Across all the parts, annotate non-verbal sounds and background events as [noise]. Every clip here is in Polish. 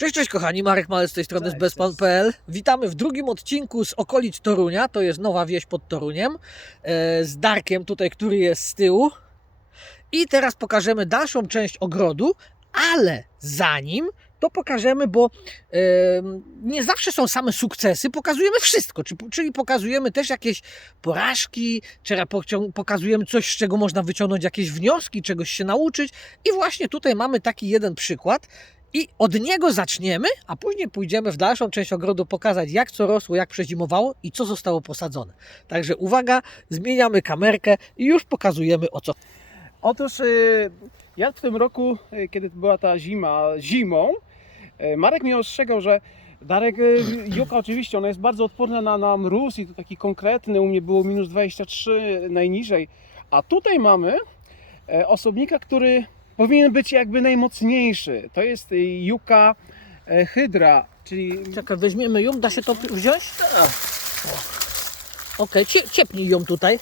Cześć, cześć kochani, Marek Malec z tej strony z Cześć, bezpan.pl. Witamy w drugim odcinku z okolic Torunia, to jest nowa wieś pod Toruniem, e, z Darkiem tutaj, który jest z tyłu. I teraz pokażemy dalszą część ogrodu, ale zanim to pokażemy, bo nie zawsze są same sukcesy, pokazujemy wszystko, czy- czyli pokazujemy też jakieś porażki, czy pokazujemy coś, z czego można wyciągnąć jakieś wnioski, czegoś się nauczyć. I właśnie tutaj mamy taki jeden przykład. I od niego zaczniemy, a później pójdziemy w dalszą część ogrodu pokazać, jak co rosło, jak przezimowało i co zostało posadzone. Także uwaga, zmieniamy kamerkę i już pokazujemy o co. Otóż y, ja w tym roku, y, kiedy była ta zima, zimą, y, Marek mnie ostrzegał, że Darek, juka oczywiście, ona jest bardzo odporna na, na mróz i to taki konkretny, u mnie było minus 23 najniżej, a tutaj mamy osobnika, który powinien być jakby najmocniejszy. To jest y, juka e, hydra, czyli Czekaj, weźmiemy ją, da się to wziąć? Okej, cie, ciepnij ją tutaj.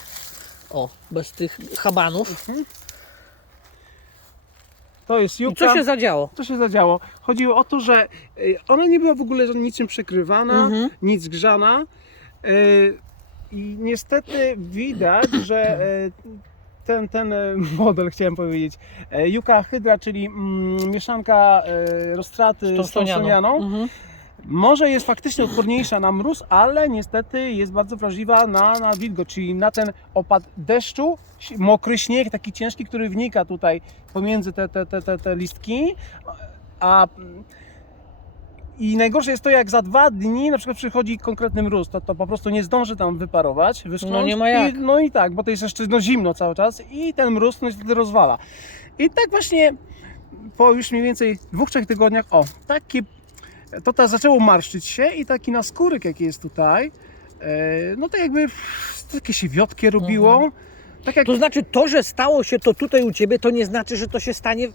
O, bez tych habanów. to jest I juka. co się zadziało? Co się zadziało? Chodziło o to, że y, ona nie była w ogóle niczym przykrywana, Mhm. nic grzana. y, I niestety widać, że y, ten, ten y, [laughs] model, chciałem powiedzieć, y, Yuka Hydra, czyli mm, mieszanka y, roztraty z tąsonianą, Mhm. może jest faktycznie odporniejsza na mróz, ale niestety jest bardzo wrażliwa na, na wilgoć, czyli na ten opad deszczu, mokry śnieg, taki ciężki, który wnika tutaj pomiędzy te, te, te, te, te listki. A i najgorsze jest to, jak za dwa dni na przykład przychodzi konkretny mróz, to, to po prostu nie zdąży tam wyparować, wyschnąć. No nie ma jak. I, no i tak, bo to jest jeszcze no, zimno cały czas i ten mróz no, niestety rozwala. I tak właśnie po już mniej więcej dwóch, trzech tygodniach, o, takie to ta zaczęło marszczyć się i taki naskórek jaki jest tutaj, e, no to jakby takie się wiotkie robiło. Mhm. Tak jak To znaczy, to, że stało się to tutaj u ciebie, to nie znaczy, że to się stanie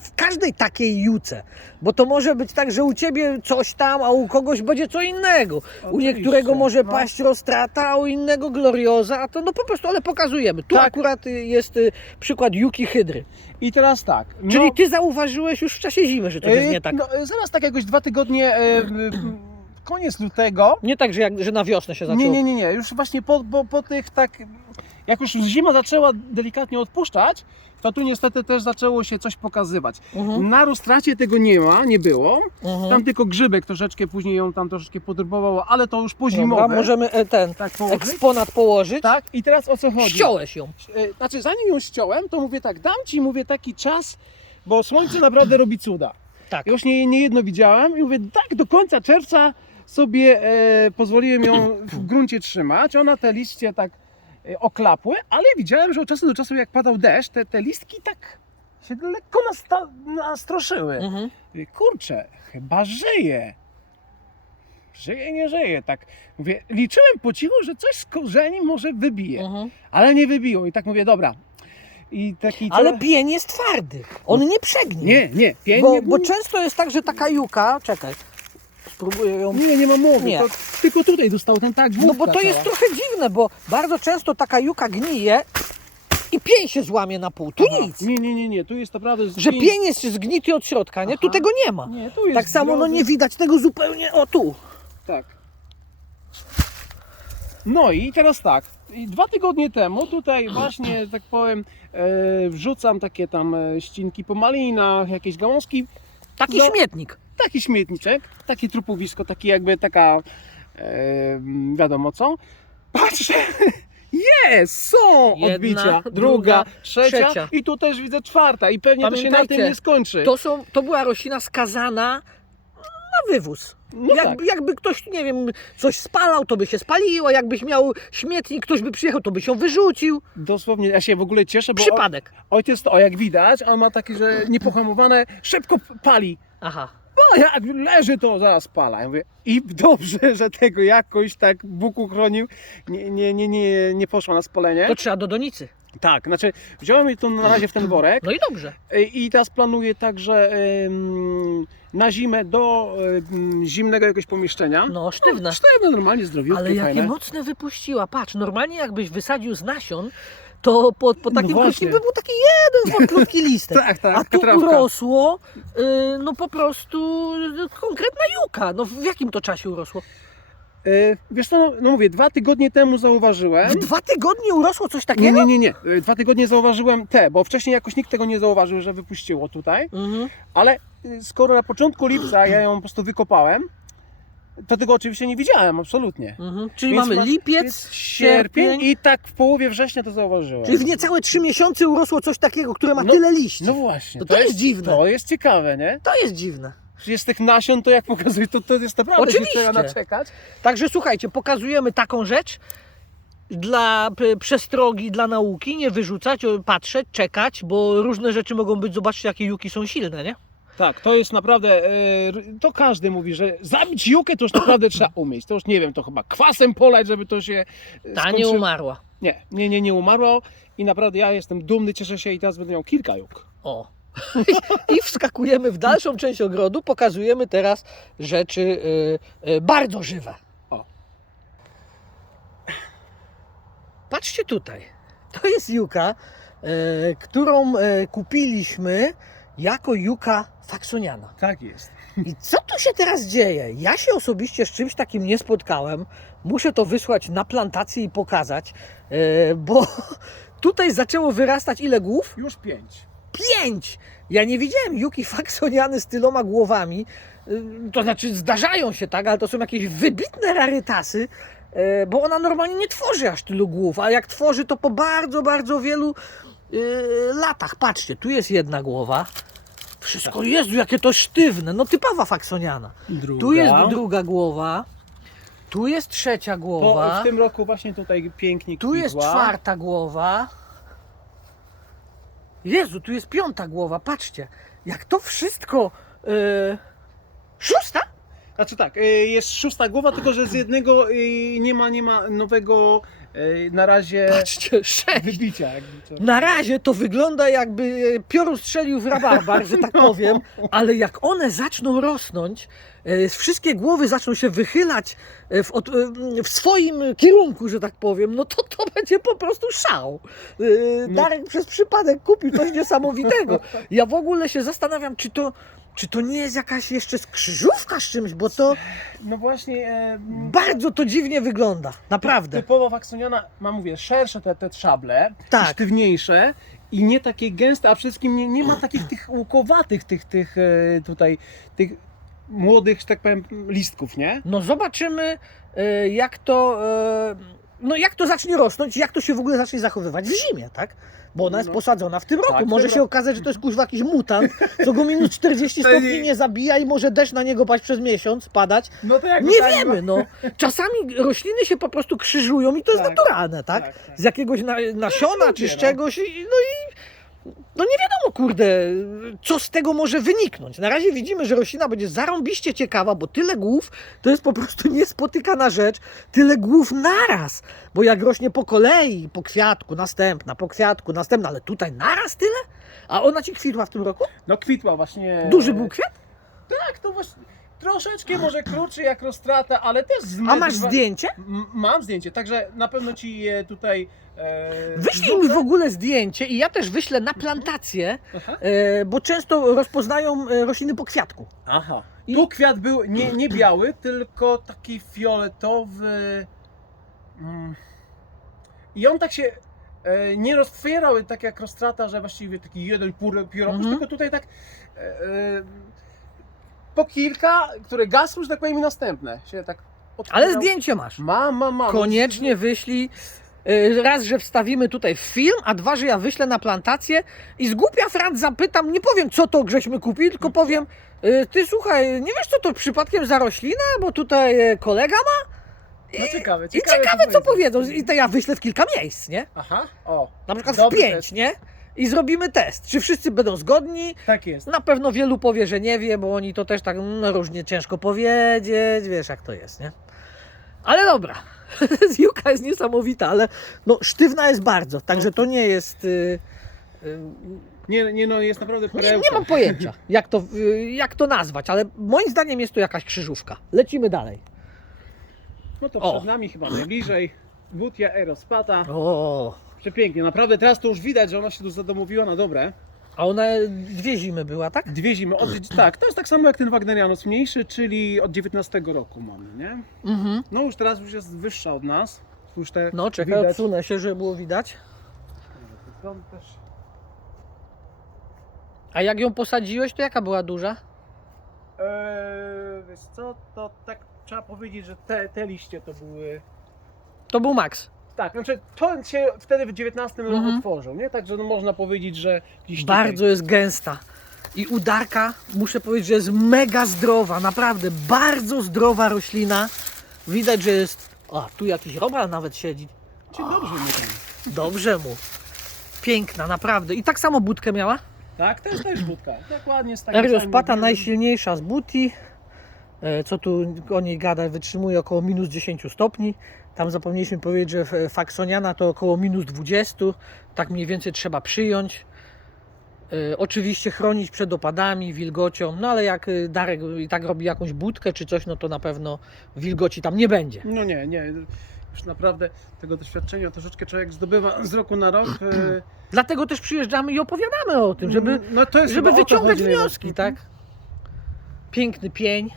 w każdej takiej juce. Bo to może być tak, że u ciebie coś tam, a u kogoś będzie co innego. U Oczywiście, niektórego może no. paść roztrata, a u innego glorioza, a to no po prostu, ale pokazujemy. Tu Tak. akurat y, jest y, przykład Juki Hydry. I teraz tak. No, Czyli ty zauważyłeś już w czasie zimy, że to jest e, nie tak. No, e, zaraz tak jakoś dwa tygodnie, m, koniec lutego. Nie tak, że, jak, że na wiosnę się zaczęło. Nie, nie, nie, nie. Już właśnie po, po, po tych tak, jak już zima zaczęła delikatnie odpuszczać, to tu niestety też zaczęło się coś pokazywać. Mhm, Na roztracie tego nie ma, nie było. mhm. Tam tylko grzybek troszeczkę później ją tam troszeczkę podrybowało, ale to już po Dobra, zimowe. możemy e, ten tak położyć. eksponat położyć. Tak, i teraz o co chodzi? Ściąłeś ją. E, Znaczy, zanim ją ściąłem, to mówię tak, dam ci, mówię, taki czas, bo słońce naprawdę robi cuda. Tak. Już nie, nie jedno widziałem i mówię, tak, do końca czerwca sobie e, pozwoliłem ją w gruncie trzymać. Ona te liście tak oklapły, ale widziałem, że od czasu do czasu, jak padał deszcz, te, te listki tak się lekko nasta, nastroszyły. Mhm. Mówię, Kurczę, chyba żyje. Żyje, nie żyje. Tak mówię, liczyłem po cichu, że coś z korzeni może wybije Mhm. ale nie wybiło. I tak mówię, dobra. I taki. Ale pień jest twardy. On nie przegnie. Nie, nie, pień Bo, nie, bo często jest tak, że taka juka, czekaj, spróbuję ją. nie, nie ma mowy. Nie. To tylko tutaj dostał ten tak No bo to jest trochę dziwne, bo bardzo często taka juka gnije i pień się złamie na pół. Tu Aha. nic. Nie, nie, nie, nie. Tu jest naprawdę. Że pień jest zgnity od środka, nie? Tu Aha. tego nie ma. Nie, tu jest. Tak samo no nie widać tego zupełnie, o tu. Tak. No i teraz tak. I dwa tygodnie temu tutaj [clears throat] właśnie, tak powiem, e, wrzucam takie tam e, ścinki po malinach, jakieś gałązki. Taki No. śmietnik. Taki śmietniczek, takie trupowisko, taki jakby taka, e, wiadomo co. Patrzę, [laughs] jest, są Jedna, odbicia, druga, druga, trzecia, trzecia. i tu też widzę czwarta i pewnie to się na tym nie skończy. To, są, to była roślina skazana na wywóz. no Jak, tak. Jakby ktoś, nie wiem, coś spalał, to by się spaliło. Jakbyś miał śmietnik, ktoś by przyjechał, to by się wyrzucił. Dosłownie, ja się w ogóle cieszę, bo Przypadek. o, ojciec to, o jak widać, on ma takie, że niepohamowane, szybko pali. Aha. No jak leży, to zaraz pala. Ja mówię, I dobrze, że tego jakoś tak Bóg uchronił, nie, nie, nie, nie, nie poszła na spalenie. To trzeba do donicy. Tak, znaczy wziąłem je to na razie w ten worek. No i dobrze. E, I teraz planuję także na zimę do zimnego jakiegoś pomieszczenia. No, sztywne. Sztywne, normalnie zdrowiutkie, Ale jakie fajne. mocne wypuściła. Patrz, normalnie jakbyś wysadził z nasion, to po, po No takim właśnie. krótkim by był taki jeden maklutki listek. [laughs] Tak, tak, A tu trawka. urosło, y, no po prostu y, konkretna juka. No w jakim to czasie urosło? E, Wiesz co, no, no mówię, dwa tygodnie temu zauważyłem. W dwa tygodnie urosło coś Nie, takiego? nie, nie, nie. E, Dwa tygodnie zauważyłem te, bo wcześniej jakoś nikt tego nie zauważył, że wypuściło tutaj. Mhm. Ale y, skoro na początku lipca ja ją po prostu wykopałem, to tego oczywiście nie widziałem, absolutnie. Mhm. Czyli Więc mamy ma- lipiec, sierpień, i tak w połowie września to zauważyłem. czyli w niecałe trzy miesiące urosło coś takiego, które ma No, tyle liści. No właśnie. No to jest dziwne. To jest ciekawe, nie? To jest dziwne. Przecież z tych nasion to jak pokazuje, to, to jest naprawdę Oczywiście. się trzeba naczekać. Także słuchajcie, pokazujemy taką rzecz dla p- przestrogi, dla nauki, nie wyrzucać, o, patrzeć, czekać, bo różne rzeczy mogą być, zobaczcie jakie juki są silne, nie? Tak, to jest naprawdę, e, to każdy mówi, że zabić jukę to już naprawdę [clears throat] trzeba umieć. To już nie wiem, to chyba kwasem polać, żeby to się e, Ta nie umarła. Nie, nie, nie, nie umarło i naprawdę ja jestem dumny, cieszę się i teraz będę miał kilka juk. O. [laughs] I wskakujemy w dalszą część ogrodu, pokazujemy teraz rzeczy y, y, bardzo żywe. O. Patrzcie tutaj. To jest juka, y, którą y, kupiliśmy jako juka faksoniana. Tak jest. I co tu się teraz dzieje? Ja się osobiście z czymś takim nie spotkałem. Muszę to wysłać na plantację i pokazać, y, bo [laughs] tutaj zaczęło wyrastać ile głów? Już pięć. pięć. Ja nie widziałem Yuki Faksoniany z tyloma głowami. Y, To znaczy zdarzają się tak, ale to są jakieś wybitne rarytasy, y, bo ona normalnie nie tworzy aż tylu głów, a jak tworzy to po bardzo, bardzo wielu y, latach. Patrzcie, tu jest jedna głowa. Wszystko, Jezu, jakie to sztywne. No typowa Faksoniana. Druga. Tu jest druga głowa. Tu jest trzecia To głowa. w tym roku właśnie tutaj pięknie Tu jest czwarta głowa. Jezu, tu jest piąta głowa, patrzcie. Jak to wszystko. Yy... Szósta? Znaczy tak, y, jest szósta głowa, tylko że z jednego y, nie ma, nie ma nowego y, na razie Patrzcie, sześć. wybicia. Jakby. Na razie to wygląda jakby piorun strzelił w rabarbar, że tak powiem, [laughs] ale jak one zaczną rosnąć, e, wszystkie głowy zaczną się wychylać e, w, od- e, w swoim kierunku, że tak powiem, no to to będzie po prostu szał. E, No. Darek przez przypadek kupił coś niesamowitego. [laughs] Ja w ogóle się zastanawiam, czy to, czy to nie jest jakaś jeszcze skrzyżówka z czymś, bo to No właśnie, e, bardzo to dziwnie wygląda, naprawdę. typowo waksoniana ma, mówię, szersze te, te trzable, Tak. sztywniejsze i nie takie gęste, a przede wszystkim nie, nie ma takich tych łukowatych, tych, tych e, tutaj, tych młodych, że tak powiem, listków, nie? No zobaczymy, e, jak to, e, no jak to zacznie rosnąć, jak to się w ogóle zacznie zachowywać w zimie, tak? Bo ona jest No. posadzona w tym roku. Tak, może się okazać, że to jest kuźwa jakiś mutant, co go minus 40 [laughs] To stopni nie- nie zabija i może deszcz na niego paść przez miesiąc, padać. No to jak Nie wiemy, no. Czasami rośliny się po prostu krzyżują i to jest Tak. naturalne, tak? Tak, tak. Z jakiegoś na, nasiona lubię, czy z no. czegoś. i- No i no nie wiadomo, kurde, co z tego może wyniknąć. Na razie widzimy, że roślina będzie zarąbiście ciekawa, bo tyle głów to jest po prostu [laughs] niespotykana rzecz. Tyle głów naraz. Bo jak rośnie po kolei, po kwiatku, następna, po kwiatku, następna, ale tutaj naraz tyle? A ona ci kwitła w tym roku? No kwitła właśnie. Duży był kwiat? Tak, to właśnie troszeczkę może krótszy jak roztrata, ale też z A masz zdjęcie? M- Mam zdjęcie, także na pewno ci je tutaj. E, Wyślij mi wrzucę. w ogóle zdjęcie i ja też wyślę na plantację, Aha. e, bo często rozpoznają e, rośliny po kwiatku. Aha. I- Tu kwiat był nie, nie biały, tylko taki fioletowy. Mm. I on tak się e, nie roztwierał tak jak roztrata, że właściwie taki jeden pióro, pióropusz, Mhm. tylko tutaj tak e, e, po kilka, które gasły, że tak powiem, i następne się tak Ale zdjęcie masz. Mam, mam, mam. Koniecznie wyślij. y, Raz, że wstawimy tutaj w film, a dwa, że ja wyślę na plantację i z głupia Franc zapytam, nie powiem co to żeśmy kupili, tylko powiem, y, ty słuchaj, nie wiesz co to przypadkiem za roślina, bo tutaj y, kolega ma No ciekawe, i ciekawe, ciekawe co powiedzą i to ja wyślę w kilka miejsc, nie? Aha, o, Na przykład w pięć, nie? I zrobimy test, czy wszyscy będą zgodni, tak jest. na pewno wielu powie, że nie wie, bo oni to też tak no, różnie ciężko powiedzieć, wiesz jak to jest, nie? Ale dobra, [laughs] Juka jest niesamowita, ale no, sztywna jest bardzo, także to nie jest... y, y, Nie, nie no, jest naprawdę nie, perełka. nie mam pojęcia, jak to, y, jak to nazwać, ale moim zdaniem jest to jakaś krzyżówka. Lecimy dalej. No to O. przed nami chyba najbliżej. Butia Aerospata. O, Przepięknie, naprawdę teraz to już widać, że ona się tu zadomowiła na dobre. A ona dwie zimy była, tak? Dwie zimy, od, tak, to jest tak samo jak ten Wagnerianus mniejszy, czyli od 19 roku mamy, nie? Mhm. No już teraz już jest wyższa od nas. Już te No, czekaj, widać. odsunę się, żeby było widać. A jak ją posadziłeś, to jaka była duża? Eee, wiesz co, to tak trzeba powiedzieć, że te, te liście to były... To był Max. Tak, znaczy to się wtedy w 19 roku Mhm. tworzył, nie? Także no, można powiedzieć, że liście Bardzo jest gęsta. I udarka, muszę powiedzieć, że jest mega zdrowa, naprawdę bardzo zdrowa roślina. Widać, że jest. O, tu jakiś robal nawet siedzi. Czy dobrze mu ten? Dobrze mu. Piękna, naprawdę. I tak samo budkę miała. Tak, jest też budka. Dokładnie z takim Erios pata najsilniejsza z buti. E, Co tu o niej gada, wytrzymuje około minus 10 stopni. Tam zapomnieliśmy powiedzieć, że f- faksoniana to około minus 20. Tak mniej więcej trzeba przyjąć. E, Oczywiście chronić przed opadami, wilgocią, no ale jak e, Darek i tak robi jakąś budkę czy coś, no to na pewno wilgoci tam nie będzie. No nie, nie. Już naprawdę tego doświadczenia troszeczkę człowiek zdobywa z roku na rok. e, [clears throat] Dlatego też przyjeżdżamy i opowiadamy o tym, żeby, no to jest żeby wyciągać wnioski, tak? Piękny pień.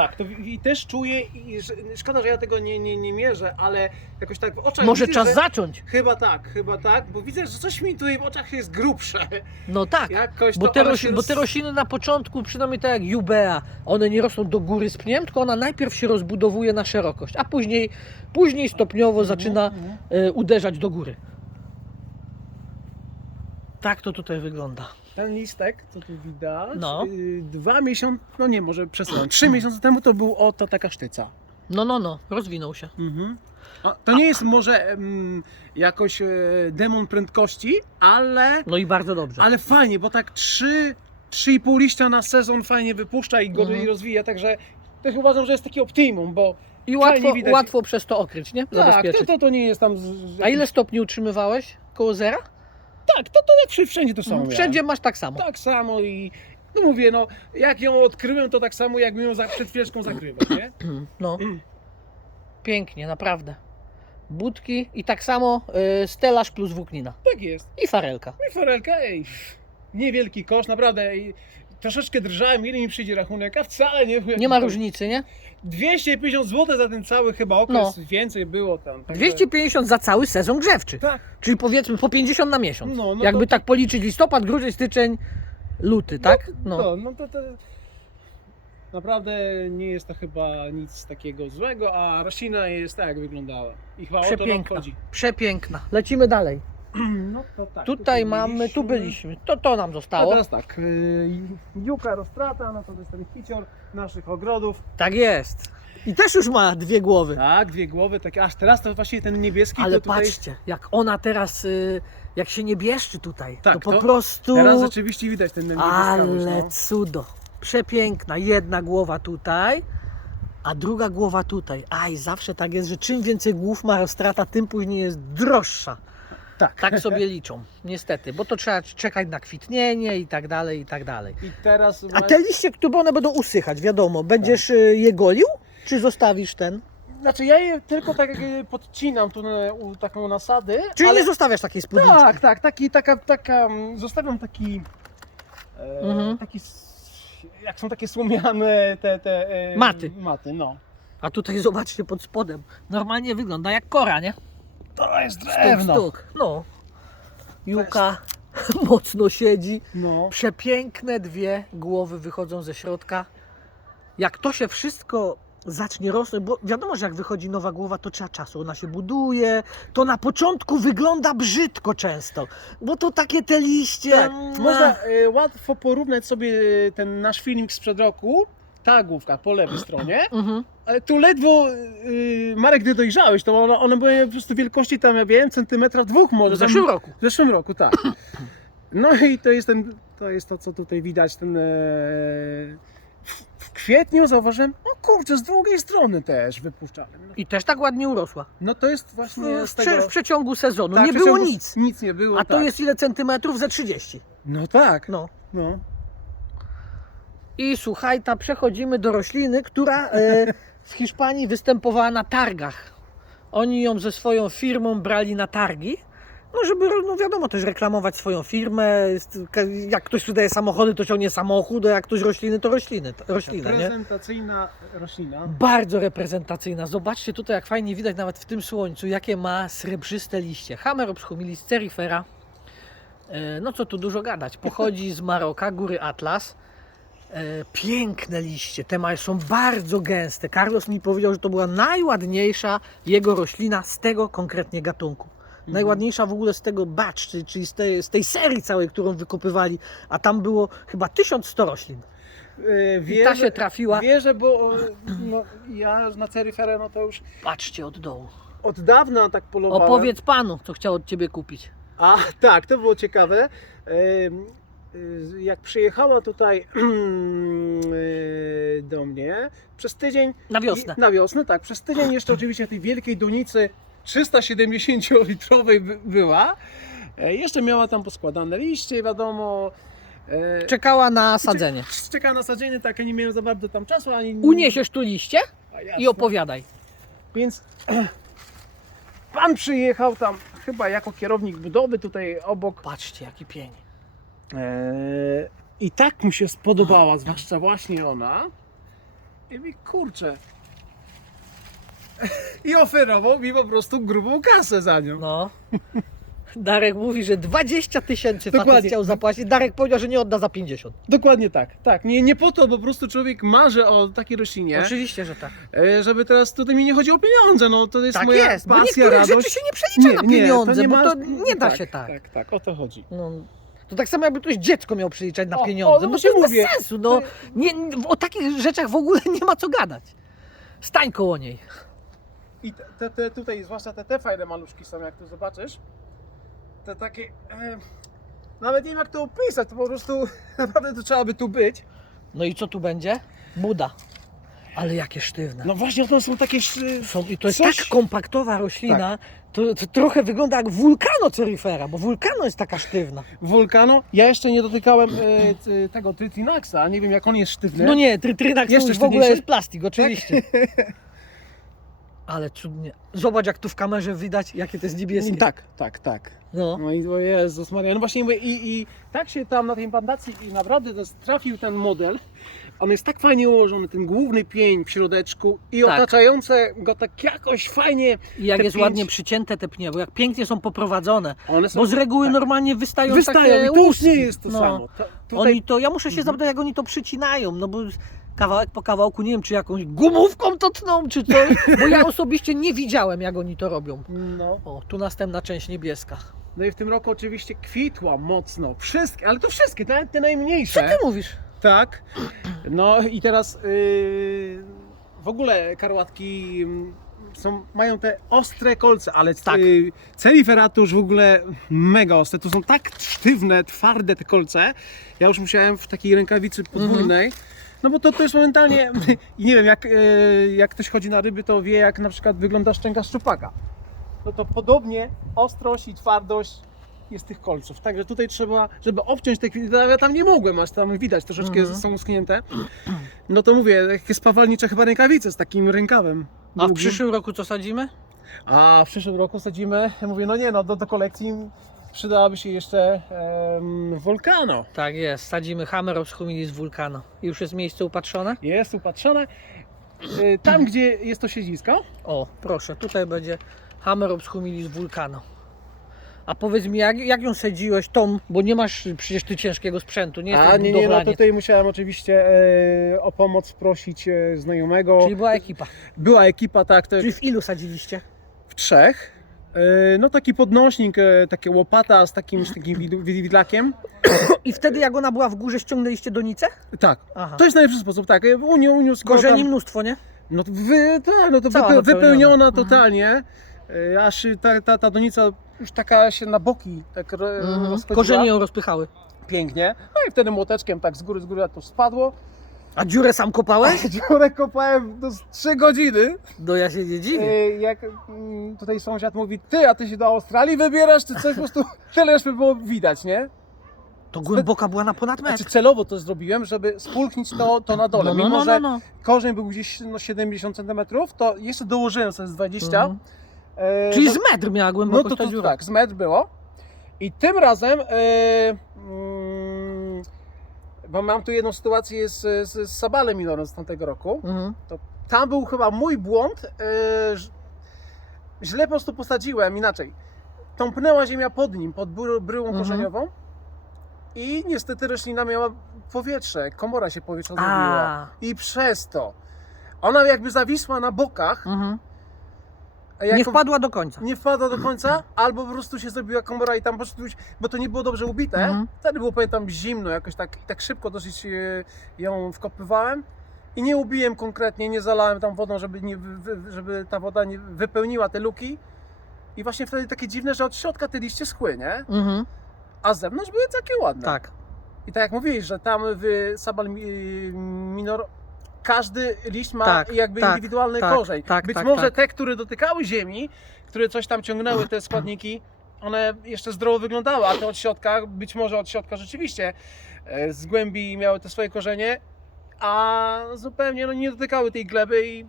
Tak, to i też czuję, i że, szkoda, że ja tego nie, nie, nie mierzę, ale jakoś tak w oczach Może widzę, czas że... zacząć. Chyba tak, chyba tak, bo widzę, że coś mi tutaj w oczach jest grubsze. No tak. Jakoś Bo te, bo te rośliny na początku, przynajmniej tak jak jubea, one nie rosną do góry z pniem, tylko ona najpierw się rozbudowuje na szerokość, a później, później stopniowo zaczyna Mhm. e, uderzać do góry. Tak to tutaj wygląda. Ten listek, co tu widać, No. y, dwa miesiące, no nie, może przesadam, trzy [clears throat] miesiące temu to był oto taka sztyca. No, no, no, rozwinął się. Mhm. A, to nie jest może em, jakoś e, demon prędkości, ale, No i bardzo dobrze. ale fajnie, bo tak trzy, trzy i pół liścia na sezon fajnie wypuszcza i go Mhm. i rozwija, także też uważam, że jest taki optimum, bo I fajnie łatwo, widać- łatwo przez to okryć, nie? tak, Zabezpieczyć. to, to, to nie jest tam... Z, z A ile stopni utrzymywałeś? Koło zera? Tak, to, to jak wszędzie to samo miałem. Wszędzie masz tak samo. Tak samo i no mówię, no jak ją odkryłem, to tak samo jakbym ją za, przed chwileczką zakrywał, nie? [clears throat] No. Pięknie, naprawdę. Budki i tak samo y, stelaż plus włóknina. Tak jest. I farelka. No i forelka, ej, niewielki koszt, naprawdę. I troszeczkę drżałem, ile mi przyjdzie rachunek, a wcale nie Nie ma różnicy, nie? 250 zł za ten cały chyba okres, No. więcej było tam. także- 250 za cały sezon grzewczy. Tak, Czyli powiedzmy po 50 na miesiąc. No, no Jakby to- tak policzyć listopad, grudzień, styczeń, luty, tak? no, No. no to, to naprawdę nie jest to chyba nic takiego złego, a roślina jest tak, jak wyglądała. I chyba o to nam Przepiękna. chodzi. Przepiękna. Lecimy dalej. No to tak. Tutaj mamy, tu byliśmy. To to nam A zostało. teraz tak, y, juka roztrata, no to jest ten kicior naszych ogrodów. Tak jest. I też już ma dwie głowy. Tak, dwie głowy, takie, aż teraz to właśnie ten niebieski Ale to tutaj... patrzcie, jak ona teraz, y, jak się nie bieszczy tutaj, Tak, to po to prostu... Teraz rzeczywiście widać ten niebieskawość, Ale no. cudo. Przepiękna. Jedna głowa tutaj, a druga głowa tutaj. Aj, zawsze tak jest, że czym więcej głów ma roztrata, tym później jest droższa. Tak. Tak sobie liczą, niestety, bo to trzeba czekać na kwitnienie i tak dalej, i tak dalej. I teraz... A te liście, które one będą usychać, wiadomo, będziesz y, je golił, czy zostawisz ten? Znaczy ja je tylko tak jak podcinam tu na, u, taką nasadę, Czyli ale... nie zostawiasz takiej spódniczki? Tak, tak, taki, taka, taka, mm, zostawiam taki, e, Mhm. taki, s- jak są takie słomiane te, te e, Maty. maty, no. A tutaj zobaczcie pod spodem, normalnie wygląda jak kora, nie? To jest Stuk, stuk. No. Juka [laughs] mocno siedzi. No. Przepiękne dwie głowy wychodzą ze środka. Jak to się wszystko zacznie rosnąć, bo wiadomo, że jak wychodzi nowa głowa, to trzeba czasu. Ona się buduje. To na początku wygląda brzydko często, bo to takie te liście. Tak, można e, łatwo porównać sobie e, ten nasz filmik sprzed roku, ta główka po lewej stronie, [clears throat] Mhm. ale tu ledwo, e, Marek, gdy dojrzałeś, to one, one były po prostu wielkości tam, ja wiem, centymetra dwóch może. W tam- zeszłym roku. W zeszłym roku, tak. No i to jest ten, to jest to, co tutaj widać, ten e, w, w kwietniu zauważyłem, o kurczę, z drugiej strony też wypuszczamy. No, I też tak ładnie urosła. no to jest W, właśnie z w, tego... w przeciągu sezonu tak, nie było przeciągu- nic. Nic nie było, A to tak. jest ile centymetrów? Ze 30. No tak, No. no. I słuchaj, ta przechodzimy do rośliny, która e, w Hiszpanii występowała na targach. Oni ją ze swoją firmą brali na targi No, żeby, no wiadomo, też reklamować swoją firmę. Jak ktoś sprzedaje samochody, to ciągnie samochód, a jak ktoś rośliny, to rośliny, roślina, nie? Prezentacyjna roślina. Bardzo reprezentacyjna. Zobaczcie tutaj, jak fajnie widać nawet w tym słońcu, jakie ma srebrzyste liście. Hamerops humilis cerifera. E, No co tu dużo gadać. Pochodzi z Maroka, góry Atlas. E, Piękne liście, te są bardzo gęste. Carlos mi powiedział, że to była najładniejsza jego roślina z tego konkretnie gatunku. Najładniejsza w ogóle z tego batch, czyli- z tej, z tej serii całej, którą wykopywali, a tam było chyba 1100 roślin. Yy, I ta się trafiła. Wierzę, bo e, no, ja na Ceriferę no to już Patrzcie od dołu. od dawna tak polowałem. Opowiedz panu, co chciał od ciebie kupić. A tak, to było ciekawe. Y, Jak przyjechała tutaj [clears throat] y, do mnie przez tydzień. Na wiosnę. Na wiosnę, tak. Przez tydzień jeszcze oczywiście tej wielkiej donicy 370-litrowej by- była. E, Jeszcze miała tam poskładane liście, wiadomo. E, Czekała na sadzenie. Czeka na sadzenie, tak, ja nie miałem za bardzo tam czasu, ani... Uniesiesz tu liście i opowiadaj. Więc [clears throat] pan przyjechał tam chyba jako kierownik budowy tutaj obok Patrzcie, jaki pień. Eee, I tak mu się spodobała, zwłaszcza właśnie ona. I mówi, kurczę. [laughs] I oferował mi po prostu grubą kasę za nią. No. Darek mówi, że 20 tysięcy facet chciał zapłacić. Darek powiedział, że nie odda za 50. Dokładnie tak. Tak, nie, nie po to, bo po prostu człowiek marzy o takiej roślinie, Oczywiście, że tak. e, żeby teraz tutaj mi nie chodzi o pieniądze, no to jest Tak moja jest, bo pasja, niektórych radość. rzeczy się nie przelicza na pieniądze, bo ma- to nie da tak, się tak. Tak, tak, o to chodzi. No, to tak samo jakby ktoś dziecko miał przeliczać na O, pieniądze, o, no bo to właśnie jest mówię. bez sensu. No, nie, o takich rzeczach w ogóle nie ma co gadać. Stań koło niej. I te, te, te tutaj, zwłaszcza te, te fajne maluszki są, jak tu zobaczysz. Te takie. E, nawet nie wiem jak to opisać, to po prostu [laughs] naprawdę to trzeba by tu być. No i co tu będzie? Buda. Ale jakie sztywne. No właśnie, to są takie. Są, I to jest Coś- tak kompaktowa roślina, to, to trochę wygląda jak wulkano cerifera, bo wulkano jest taka sztywna. Wulkanu. Ja jeszcze nie dotykałem e, tego Tritinaxa, nie wiem jak on jest sztywny. No nie, try- trynak to Jeszcze w ogóle jest plastik, oczywiście. Ale cudnie. Zobacz jak tu w kamerze widać, jakie to jest niebieskie. Tak, tak, tak. No. No i o Jezus Maria. No właśnie mówię, i, i tak się tam na tej plantacji i naprawdę to trafił ten model. On jest tak fajnie ułożony, ten główny pień w środeczku i Tak. otaczające go tak jakoś fajnie. I jak te jest pięć- ładnie przycięte te pnie, bo jak pięknie są poprowadzone. One są Bo z reguły tak. normalnie wystają, wystają takie i to już łuski. nie jest to No. samo. To, tutaj Oni to, ja muszę się Mhm. zapytać, jak oni to przycinają, no bo kawałek po kawałku, nie wiem, czy jakąś gumówką to tną, czy coś, bo ja [laughs] osobiście nie widziałem, jak oni to robią. No. O, tu następna część niebieska. no i w tym roku oczywiście kwitła mocno. Wszystkie, ale to wszystkie, nawet te Co najmniejsze. ty mówisz? Tak. No i teraz yy, w ogóle karłatki mm, są, mają te ostre kolce, ale Tak. yy, celiferatusz w ogóle mega ostre. Tu są tak sztywne, twarde te kolce. Ja już musiałem w takiej rękawicy podwójnej. No bo to, to jest momentalnie, i [laughs] nie wiem, jak, yy, jak ktoś chodzi na ryby, to wie jak na przykład wygląda szczęka szczupaka. No to podobnie ostrość i twardość jest tych kolców. Także tutaj trzeba, żeby obciąć te kwity, ja tam nie mogłem, aż tam widać, troszeczkę Mhm. są uschnięte. No to mówię, takie spawalnicze chyba rękawice z takim rękawem. A w przyszłym roku co sadzimy? A w przyszłym roku sadzimy, mówię, no nie no, do, do kolekcji przydałaby się jeszcze em, Volcano. Tak jest, sadzimy Hammerops humilis vulcano. Już jest miejsce upatrzone? Jest upatrzone. Y, Tam, gdzie jest to siedzisko, O, proszę, tutaj będzie Hammerops humilis vulcano. A powiedz mi, jak, jak ją sadziłeś tą, bo nie masz przecież ty ciężkiego sprzętu, nie jesteś a nie, nie, no budowlaniec. tutaj musiałem oczywiście e, o pomoc prosić e, znajomego. Czyli była ekipa. Była ekipa, tak, to Czyli w ilu sadziliście? w trzech. E, No taki podnośnik, e, takie łopata z takim, z takim wid- widlakiem. [coughs] I wtedy jak ona była w górze, ściągnęliście donicę? Tak, Aha. to jest najlepszy sposób, tak. e, Unią, uniósł go Korzeni tam- mnóstwo, nie? No to, wy, tak, no to Cała wype, wypełniona. wypełniona Mhm. totalnie. Aż ta, ta, ta donica już taka się na boki tak ro- Mhm. rozchodziła. Korzenie ją rozpychały. Pięknie. No i wtedy młoteczkiem tak z góry, z góry to spadło. A dziurę sam kopałeś? [laughs] Dziurę kopałem do 3 godziny. No ja się nie dziwię. E, Jak mm, tutaj sąsiad mówi, ty, a ty się do Australii wybierasz, czy coś po prostu [laughs] tyle już by było widać, nie? To głęboka była na ponad metr. Znaczy celowo to zrobiłem, żeby spulchnić to, to na dole. No, no, Mimo, no, że no, no. korzeń był gdzieś no, 70 cm, to jeszcze dołożyłem sobie z 20. Mhm. e, Czyli że- z metr miała No głębokość to, ta to dziura. tak, z metr było. I tym razem, e, mm, bo mam tu jedną sytuację z, z, z Sabalem Minorem z tamtego roku. Mhm. Tam był chyba mój błąd. ż- źle po prostu posadziłem, inaczej. Tąpnęła ziemia pod nim, pod bry- bryłą Mhm. korzeniową. I niestety roślina miała powietrze, komora się powietrza zrobiła. I przez to ona jakby zawisła na bokach. Mhm. Jako- Nie wpadła do końca. nie wpadła do końca, albo po prostu się zrobiła komora i tam po prostu, bo to nie było dobrze ubite. Mhm. Wtedy było pamiętam zimno, jakoś tak, i tak szybko dosyć e, ją wkopywałem i nie ubiłem konkretnie, nie zalałem tam wodą, żeby, nie, wy- wy- żeby ta woda nie wypełniła te luki. I właśnie wtedy takie dziwne, że od środka te liście schły, nie? Mhm. A z zewnątrz były takie ładne. Tak. I tak jak mówiłeś, że tam w Sabal Mi- Minor każdy liść ma Tak, jakby tak, indywidualny tak, korzeń. tak, Być tak, może tak. te, które dotykały ziemi, które coś tam ciągnęły, te składniki, one jeszcze zdrowo wyglądały, a te od środka, być może od środka rzeczywiście e, z głębi miały te swoje korzenie, a zupełnie no, nie dotykały tej gleby i,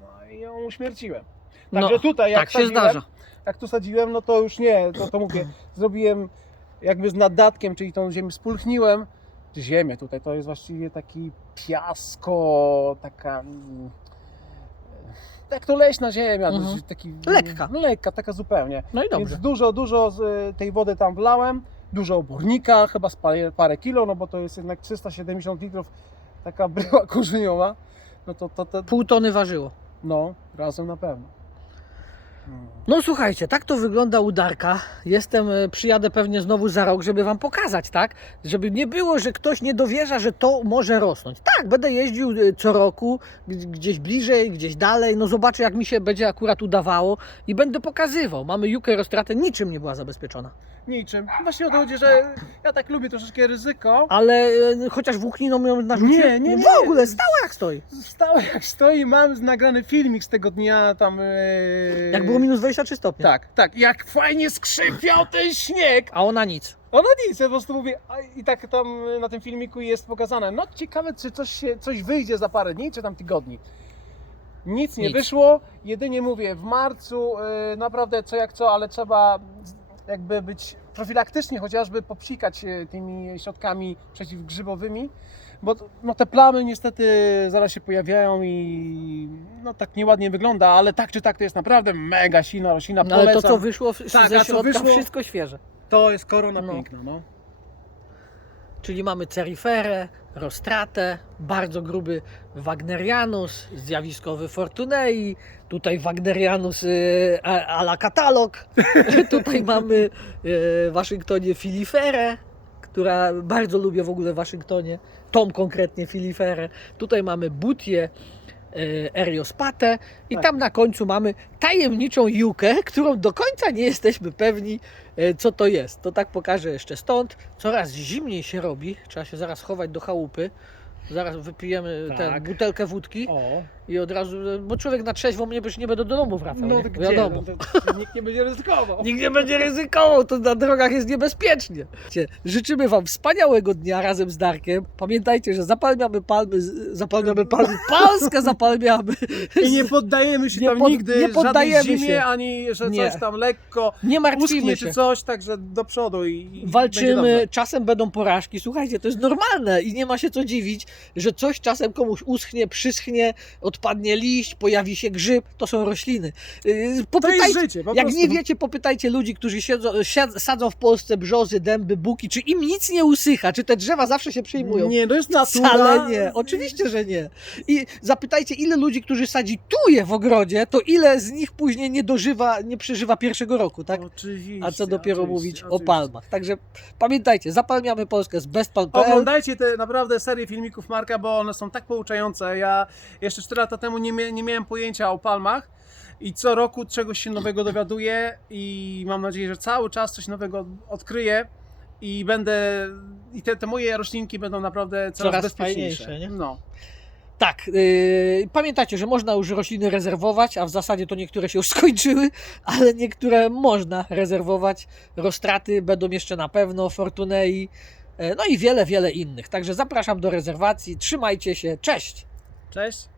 no, i ją uśmierciłem. Także No, tutaj jak tak się zdarza. jak tu sadziłem, no to już nie, to, to mówię, zrobiłem jakby z naddatkiem, czyli tą ziemię spulchniłem. Ziemię tutaj to jest właściwie taki piasko, taka. Jak to leśna ziemia, Mhm. dosyć taki, Lekka. No, lekka, taka zupełnie. No i dobrze. Więc dużo, dużo z tej wody tam wlałem, dużo obornika, chyba z parę, parę kilo, no bo to jest jednak 370 litrów taka [laughs] bryła korzeniowa. No to, to, to Pół tony ważyło. no, razem na pewno. No słuchajcie, tak to wygląda u Darka. Jestem, e, przyjadę pewnie znowu za rok, żeby Wam pokazać, tak? Żeby nie było, że ktoś nie dowierza, że to może rosnąć. Tak, będę jeździł e, co roku, gdzieś bliżej, gdzieś dalej, no zobaczę jak mi się będzie akurat udawało i będę pokazywał. Mamy Jukę roztratę, niczym nie była zabezpieczona. Niczym. Właśnie o to chodzi, że ja tak lubię troszeczkę ryzyko. Ale e, chociaż włókniną ją narzucił, Nie, nie, nie. w ogóle stała jak stoi. Stał jak stoi, mam nagrany filmik z tego dnia tam. e, Jak było minus 23 stopnie. Tak, tak. Jak fajnie skrzypiał ten śnieg. A ona nic. Ona nic, ja po prostu mówię, a i tak tam na tym filmiku jest pokazane. No ciekawe, czy coś, się, coś wyjdzie za parę dni, czy tam tygodni. Nic nie Nic. wyszło. Jedynie mówię, w marcu e, naprawdę co jak co, ale trzeba jakby być profilaktycznie chociażby popsikać e, tymi środkami przeciwgrzybowymi, bo no, te plamy niestety zaraz się pojawiają i no tak nieładnie wygląda, ale tak czy tak to jest naprawdę mega silna roślina. No, ale to co wyszło w- Tak, ze środka, wyszło? wszystko świeże. To jest korona No. piękna, no. Czyli mamy ceriferę, rostratę, bardzo gruby Wagnerianus, zjawiskowy Fortunei, tutaj Wagnerianus y, a, la katalog, [laughs] tutaj mamy y, w Waszyngtonie Filiferę, która bardzo lubię w ogóle w Waszyngtonie, tą konkretnie Filiferę, tutaj mamy Butię, y, Eriospatę i Tak. tam na końcu mamy tajemniczą jukę, którą do końca nie jesteśmy pewni, e, co to jest. To tak pokażę jeszcze stąd. Coraz zimniej się robi. Trzeba się zaraz chować do chałupy. Zaraz wypijemy tę Tak. butelkę wódki O, i od razu, bo człowiek na trzeźwo mnie już nie będę do domu wracał, no nie? gdzie? wiadomo. No, to nikt nie będzie ryzykował. Nikt nie będzie ryzykował, to na drogach jest niebezpiecznie. Życzymy Wam wspaniałego dnia razem z Darkiem. Pamiętajcie, że zapalmiamy palmy, zapalmiamy palmy, Polskę zapalmiamy. I nie poddajemy się Nie tam pod- nigdy nie poddajemy zimie, się. ani że Nie. coś tam lekko Nie usknie martwimy czy się. coś, także do przodu i, i Walczymy, czasem będą porażki. Słuchajcie, to jest normalne i nie ma się co dziwić, że coś czasem komuś uschnie, przyschnie, odpadnie liść, pojawi się grzyb. To są rośliny. To jest Popytajcie, życie, po jak nie wiecie, popytajcie ludzi, którzy siedzą, sadzą w Polsce brzozy, dęby, buki, czy im nic nie usycha, czy te drzewa zawsze się przyjmują. Nie, to jest natura. Wcale nie, oczywiście, że nie. I zapytajcie, ile ludzi, którzy sadzi tuje w ogrodzie, to ile z nich później nie dożywa, nie przeżywa pierwszego roku, tak? Oczywiście. A co dopiero oczywiście, mówić o oczywiście. palmach. Także pamiętajcie, zapalmiamy Polskę z bestpalm.pl. Oglądajcie te naprawdę serie filmików Marka, bo one są tak pouczające. Ja jeszcze 4 lata temu nie, mia- nie miałem pojęcia o palmach i co roku czegoś się nowego dowiaduję i mam nadzieję, że cały czas coś nowego odkryję i będę i te, te moje roślinki będą naprawdę coraz, Coraz bezpieczniejsze. nie? No. Tak, yy, pamiętajcie, że można już rośliny rezerwować, a w zasadzie to niektóre się już [laughs] skończyły, ale niektóre można rezerwować. Rostraty będą jeszcze na pewno, Fortunei, e, no i wiele, wiele innych. Także zapraszam do rezerwacji. Trzymajcie się, cześć! Cześć.